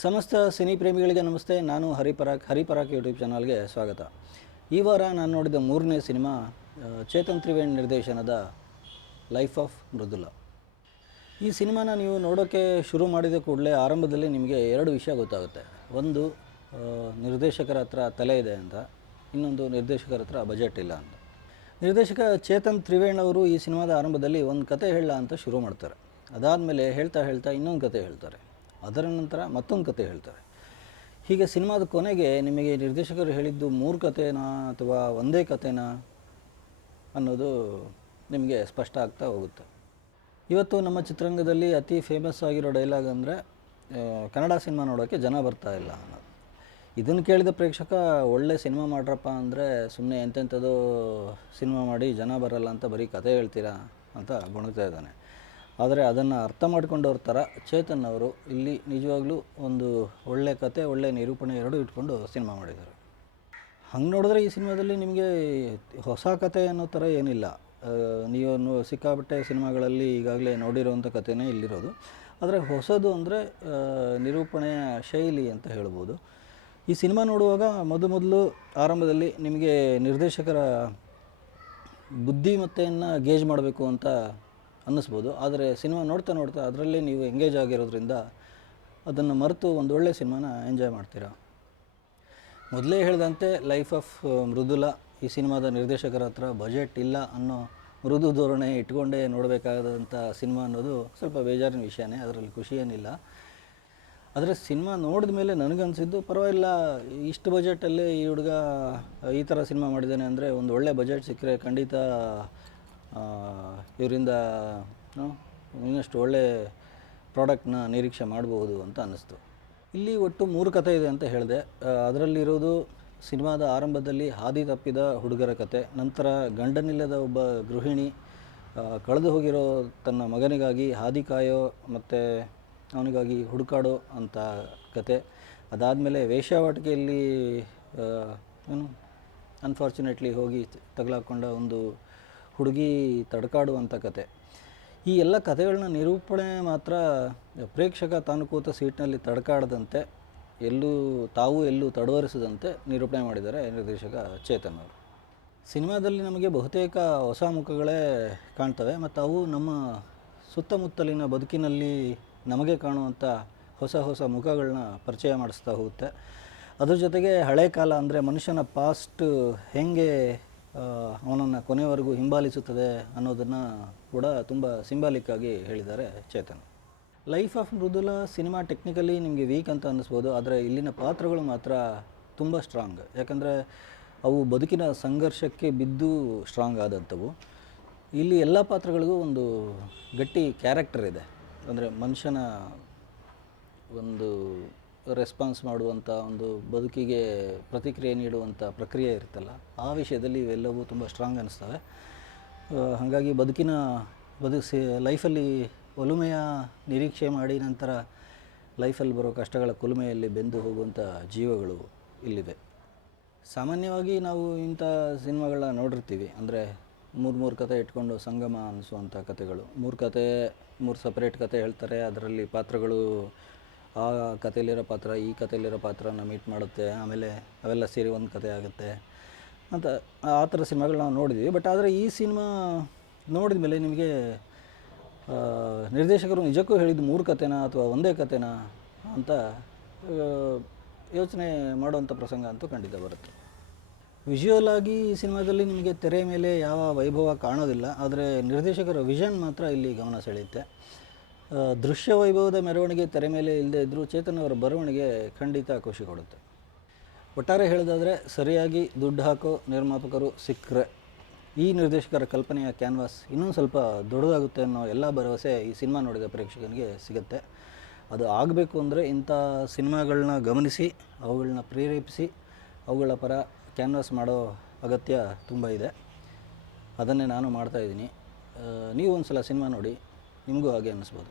ಸಮಸ್ತ ಸಿನಿ ಪ್ರೇಮಿಗಳಿಗೆ ನಮಸ್ತೆ. ನಾನು ಹರಿಪರಾಕ್ ಯೂಟ್ಯೂಬ್ ಚಾನಲ್ಗೆ ಸ್ವಾಗತ. ಈ ವಾರ ನಾನು ನೋಡಿದ ಮೂರನೇ ಸಿನಿಮಾ ಚೇತನ್ ತ್ರಿವೇಣಿ ನಿರ್ದೇಶನದ ಲೈಫ್ ಆಫ್ ಮೃದುಲಾ. ಈ ಸಿನಿಮಾನ ನೀವು ನೋಡೋಕ್ಕೆ ಶುರು ಮಾಡಿದ ಕೂಡಲೇ ಆರಂಭದಲ್ಲಿ ನಿಮಗೆ ಎರಡು ವಿಷಯ ಗೊತ್ತಾಗುತ್ತೆ. ಒಂದು, ನಿರ್ದೇಶಕರ ಹತ್ರ ತಲೆ ಇದೆ ಅಂತ, ಇನ್ನೊಂದು ನಿರ್ದೇಶಕರ ಹತ್ರ ಬಜೆಟ್ ಇಲ್ಲ ಅಂತ. ನಿರ್ದೇಶಕ ಚೇತನ್ ತ್ರಿವೇಣಿ ಅವರು ಈ ಸಿನಿಮಾದ ಆರಂಭದಲ್ಲಿ ಒಂದು ಕತೆ ಹೇಳ ಅಂತ ಶುರು ಮಾಡ್ತಾರೆ. ಅದಾದಮೇಲೆ ಹೇಳ್ತಾ ಇನ್ನೊಂದು ಕತೆ ಹೇಳ್ತಾರೆ. ಅದರ ನಂತರ ಮತ್ತೊಂದು ಕತೆ ಹೇಳ್ತಾರೆ. ಹೀಗೆ ಸಿನಿಮಾದ ಕೊನೆಗೆ ನಿಮಗೆ ನಿರ್ದೇಶಕರು ಹೇಳಿದ್ದು 3 ಕತೆನಾ ಅಥವಾ ಒಂದೇ ಕತೆನಾ ಅನ್ನೋದು ನಿಮಗೆ ಸ್ಪಷ್ಟ ಆಗ್ತಾ ಹೋಗುತ್ತೆ. ಇವತ್ತು ನಮ್ಮ ಚಿತ್ರರಂಗದಲ್ಲಿ ಅತಿ ಫೇಮಸ್ ಆಗಿರೋ ಡೈಲಾಗ್ ಅಂದರೆ ಕನ್ನಡ ಸಿನಿಮಾ ನೋಡೋಕ್ಕೆ ಜನ ಬರ್ತಾ ಇಲ್ಲ ಅನ್ನೋದು. ಇದನ್ನು ಕೇಳಿದ ಪ್ರೇಕ್ಷಕ ಒಳ್ಳೆ ಸಿನಿಮಾ ಮಾಡ್ರಪ್ಪ ಅಂದರೆ ಸುಮ್ಮನೆ ಎಂತೆಂಥದ್ದು ಸಿನಿಮಾ ಮಾಡಿ ಜನ ಬರಲ್ಲ ಅಂತ ಬರೀ ಕತೆ ಹೇಳ್ತೀರಾ ಅಂತ ಗೊಣಗ್ತಾ ಇದ್ದಾನೆ. ಆದರೆ ಅದನ್ನು ಅರ್ಥ ಮಾಡ್ಕೊಂಡವ್ರ ಥರ ಚೇತನ್ ಅವರು ಇಲ್ಲಿ ನಿಜವಾಗ್ಲೂ ಒಂದು ಒಳ್ಳೆ ಕತೆ, ಒಳ್ಳೆ ನಿರೂಪಣೆ ಎರಡೂ ಇಟ್ಕೊಂಡು ಸಿನಿಮಾ ಮಾಡಿದ್ದಾರೆ. ಹಂಗೆ ನೋಡಿದ್ರೆ ಈ ಸಿನಿಮಾದಲ್ಲಿ ನಿಮಗೆ ಹೊಸ ಕತೆ ಅನ್ನೋ ಥರ ಏನಿಲ್ಲ. ನೀವು ಸಿಕ್ಕಾಪಟ್ಟೆ ಸಿನಿಮಾಗಳಲ್ಲಿ ಈಗಾಗಲೇ ನೋಡಿರೋವಂಥ ಕಥೆನೇ ಇಲ್ಲಿರೋದು. ಆದರೆ ಹೊಸದು ಅಂದರೆ ನಿರೂಪಣೆಯ ಶೈಲಿ ಅಂತ ಹೇಳ್ಬೋದು. ಈ ಸಿನಿಮಾ ನೋಡುವಾಗ ಮೊದಲು ಆರಂಭದಲ್ಲಿ ನಿಮಗೆ ನಿರ್ದೇಶಕರ ಬುದ್ಧಿಮತ್ತೆಯನ್ನು ಗೇಜ್ ಮಾಡಬೇಕು ಅಂತ ಅನ್ನಿಸ್ಬೋದು. ಆದರೆ ಸಿನಿಮಾ ನೋಡ್ತಾ ಅದರಲ್ಲೇ ನೀವು ಎಂಗೇಜ್ ಆಗಿರೋದ್ರಿಂದ ಅದನ್ನು ಮರೆತು ಒಂದು ಒಳ್ಳೆಯ ಸಿನಿಮಾನ ಎಂಜಾಯ್ ಮಾಡ್ತೀರಾ. ಮೊದಲೇ ಹೇಳಿದಂತೆ ಲೈಫ್ ಆಫ್ ಮೃದುಲಾ ಈ ಸಿನಿಮಾದ ನಿರ್ದೇಶಕರ ಹತ್ರ ಬಜೆಟ್ ಇಲ್ಲ ಅನ್ನೋ ಮೃದು ಧೋರಣೆ ಇಟ್ಕೊಂಡೇ ನೋಡಬೇಕಾದಂಥ ಸಿನಿಮಾ ಅನ್ನೋದು ಸ್ವಲ್ಪ ಬೇಜಾರಿನ ವಿಷಯನೇ, ಅದರಲ್ಲಿ ಖುಷಿ ಏನಿಲ್ಲ. ಆದರೆ ಸಿನಿಮಾ ನೋಡಿದ ಮೇಲೆ ನನಗನ್ಸಿದ್ದು ಪರವಾಗಿಲ್ಲ, ಇಷ್ಟು ಬಜೆಟಲ್ಲೇ ಈ ಹುಡುಗ ಈ ಥರ ಸಿನಿಮಾ ಮಾಡಿದ್ದಾನೆ ಅಂದರೆ ಒಂದು ಒಳ್ಳೆ ಬಜೆಟ್ ಸಿಕ್ಕರೆ ಖಂಡಿತ ಇವರಿಂದ ಇನ್ನಷ್ಟು ಒಳ್ಳೆ ಪ್ರಾಡಕ್ಟ್ನ ನಿರೀಕ್ಷೆ ಮಾಡಬಹುದು ಅಂತ ಅನ್ನಿಸ್ತು. ಇಲ್ಲಿ ಒಟ್ಟು 3 ಕತೆ ಇದೆ ಅಂತ ಹೇಳಿದೆ. ಅದರಲ್ಲಿರೋದು ಸಿನಿಮಾದ ಆರಂಭದಲ್ಲಿ ಹಾದಿ ತಪ್ಪಿದ ಹುಡುಗರ ಕತೆ, ನಂತರ ಗಂಡನಿಲ್ಲದ ಒಬ್ಬ ಗೃಹಿಣಿ ಕಳೆದು ಹೋಗಿರೋ ತನ್ನ ಮಗನಿಗಾಗಿ ಹಾದಿ ಕಾಯೋ ಮತ್ತು ಅವನಿಗಾಗಿ ಹುಡುಕಾಡೋ ಅಂತ ಕತೆ. ಅದಾದಮೇಲೆ ವೇಶ್ಯಾವಾಟಿಕೆಯಲ್ಲಿ ಅನ್ಫಾರ್ಚುನೇಟ್ಲಿ ಹೋಗಿ ತಗಲಾಕೊಂಡ ಒಂದು ಹುಡುಗಿ ತಡ್ಕಾಡುವಂಥ ಕತೆ. ಈ ಎಲ್ಲ ಕಥೆಗಳನ್ನ ನಿರೂಪಣೆ ಮಾತ್ರ ಪ್ರೇಕ್ಷಕ ತಾನು ಕೂತ ಸೀಟ್ನಲ್ಲಿ ತಡ್ಕಾಡದಂತೆ, ಎಲ್ಲೂ ತಡವರಿಸದಂತೆ ನಿರೂಪಣೆ ಮಾಡಿದ್ದಾರೆ ನಿರ್ದೇಶಕ ಚೇತನ್ ಅವರು. ಸಿನಿಮಾದಲ್ಲಿ ನಮಗೆ ಬಹುತೇಕ ಹೊಸ ಮುಖಗಳೇ ಕಾಣ್ತವೆ ಮತ್ತು ಅವು ನಮ್ಮ ಸುತ್ತಮುತ್ತಲಿನ ಬದುಕಿನಲ್ಲಿ ನಮಗೆ ಕಾಣುವಂಥ ಹೊಸ ಮುಖಗಳನ್ನ ಪರಿಚಯ ಮಾಡಿಸ್ತಾ ಹೋಗುತ್ತೆ. ಅದ್ರ ಜೊತೆಗೆ ಹಳೆ ಕಾಲ ಅಂದರೆ ಮನುಷ್ಯನ ಪಾಸ್ಟ್ ಹೇಗೆ ಅವನನ್ನು ಕೊನೆವರೆಗೂ ಹಿಂಬಾಲಿಸುತ್ತದೆ ಅನ್ನೋದನ್ನು ಕೂಡ ತುಂಬ ಸಿಂಬಾಲಿಕ್ ಆಗಿ ಹೇಳಿದ್ದಾರೆ Chetan. Life of Mridula cinema technically ನಿಮಗೆ ವೀಕ್ ಅಂತ ಅನ್ನಿಸ್ಬೋದು, ಆದರೆ ಇಲ್ಲಿನ ಪಾತ್ರಗಳು ಮಾತ್ರ ತುಂಬ ಸ್ಟ್ರಾಂಗ್. ಯಾಕಂದರೆ ಅವು ಬದುಕಿನ ಸಂಘರ್ಷಕ್ಕೆ ಬಿದ್ದು ಸ್ಟ್ರಾಂಗ್ ಆದಂಥವು. ಇಲ್ಲಿ ಎಲ್ಲ ಪಾತ್ರಗಳಿಗೂ ಒಂದು ಗಟ್ಟಿ ಕ್ಯಾರೆಕ್ಟರ್ ಇದೆ. ಅಂದರೆ ಮನುಷ್ಯನ ಒಂದು ರೆಸ್ಪಾನ್ಸ್ ಮಾಡುವಂಥ ಒಂದು ಬದುಕಿಗೆ ಪ್ರತಿಕ್ರಿಯೆ ನೀಡುವಂಥ ಪ್ರಕ್ರಿಯೆ ಇರುತ್ತಲ್ಲ, ಆ ವಿಷಯದಲ್ಲಿ ಇವೆಲ್ಲವೂ ತುಂಬ ಸ್ಟ್ರಾಂಗ್ ಅನ್ನಿಸ್ತವೆ. ಹಾಗಾಗಿ ಲೈಫಲ್ಲಿ ಒಲುಮೆಯ ನಿರೀಕ್ಷೆ ಮಾಡಿ ನಂತರ ಲೈಫಲ್ಲಿ ಬರೋ ಕಷ್ಟಗಳ ಕುಲುಮೆಯಲ್ಲಿ ಬೆಂದು ಹೋಗುವಂಥ ಜೀವಗಳು ಇಲ್ಲಿವೆ. ಸಾಮಾನ್ಯವಾಗಿ ನಾವು ಇಂಥ ಸಿನಿಮಾಗಳನ್ನ ನೋಡಿರ್ತೀವಿ. ಅಂದರೆ 3 ಕತೆ ಇಟ್ಕೊಂಡು ಸಂಗಮ ಅನಿಸುವಂಥ ಕತೆಗಳು. 3 ಸಪ್ರೇಟ್ ಕತೆ ಹೇಳ್ತಾರೆ. ಅದರಲ್ಲಿ ಪಾತ್ರಗಳು ಆ ಕಥೆಯಲ್ಲಿರೋ ಪಾತ್ರ ಈ ಕಥೆಯಲ್ಲಿರೋ ಪಾತ್ರನ ಮೀಟ್ ಮಾಡುತ್ತೆ, ಆಮೇಲೆ ಅವೆಲ್ಲ ಸೇರಿ ಒಂದು ಕತೆ ಆಗುತ್ತೆ ಅಂತ ಆ ಥರ ಸಿನಿಮಾಗಳು ನಾವು ನೋಡಿದ್ವಿ. ಬಟ್ ಆದರೆ ಈ ಸಿನಿಮಾ ನೋಡಿದ ಮೇಲೆ ನಿಮಗೆ ನಿರ್ದೇಶಕರು ನಿಜಕ್ಕೂ ಹೇಳಿದ್ದು 3 ಕತೆನಾ ಅಥವಾ ಒಂದೇ ಕತೆನಾ ಅಂತ ಯೋಚನೆ ಮಾಡುವಂಥ ಪ್ರಸಂಗ ಅಂತೂ ಖಂಡಿತ ಬರುತ್ತೆ. ವಿಜುವಲ್ ಆಗಿ ಈ ಸಿನಿಮಾದಲ್ಲಿ ನಿಮಗೆ ತೆರೆ ಮೇಲೆ ಯಾವ ವೈಭವ ಕಾಣೋದಿಲ್ಲ, ಆದರೆ ನಿರ್ದೇಶಕರ ವಿಷನ್ ಮಾತ್ರ ಇಲ್ಲಿ ಗಮನ ಸೆಳೆಯುತ್ತೆ. ದೃಶ್ಯ ವೈಭವದ ಮೆರವಣಿಗೆ ತೆರೆ ಮೇಲೆ ಇಲ್ಲದೇ ಇದ್ದರೂ ಚೇತನ್ ಅವರ ಬರವಣಿಗೆ ಖಂಡಿತ ಖುಷಿ ಕೊಡುತ್ತೆ. ಒಟ್ಟಾರೆ ಹೇಳೋದಾದರೆ ಸರಿಯಾಗಿ ದುಡ್ಡು ಹಾಕೋ ನಿರ್ಮಾಪಕರು ಸಿಕ್ಕರೆ ಈ ನಿರ್ದೇಶಕರ ಕಲ್ಪನೆಯ ಕ್ಯಾನ್ವಾಸ್ ಇನ್ನೊಂದು ಸ್ವಲ್ಪ ದೊಡ್ಡದಾಗುತ್ತೆ ಅನ್ನೋ ಎಲ್ಲ ಭರವಸೆ ಈ ಸಿನಿಮಾ ನೋಡಿದ ಪ್ರೇಕ್ಷಕನಿಗೆ ಸಿಗುತ್ತೆ. ಅದು ಆಗಬೇಕು ಅಂದರೆ ಇಂಥ ಸಿನಿಮಾಗಳನ್ನ ಗಮನಿಸಿ ಅವುಗಳನ್ನ ಪ್ರೇರೇಪಿಸಿ ಅವುಗಳ ಪರ ಕ್ಯಾನ್ವಾಸ್ ಮಾಡೋ ಅಗತ್ಯ ತುಂಬ ಇದೆ. ಅದನ್ನೇ ನಾನು ಮಾಡ್ತಾಯಿದ್ದೀನಿ. ನೀವು ಒಂದು ಸಲ ಸಿನಿಮಾ ನೋಡಿ, ನಿಮಗೂ ಹಾಗೆ ಅನ್ನಿಸ್ಬೋದು.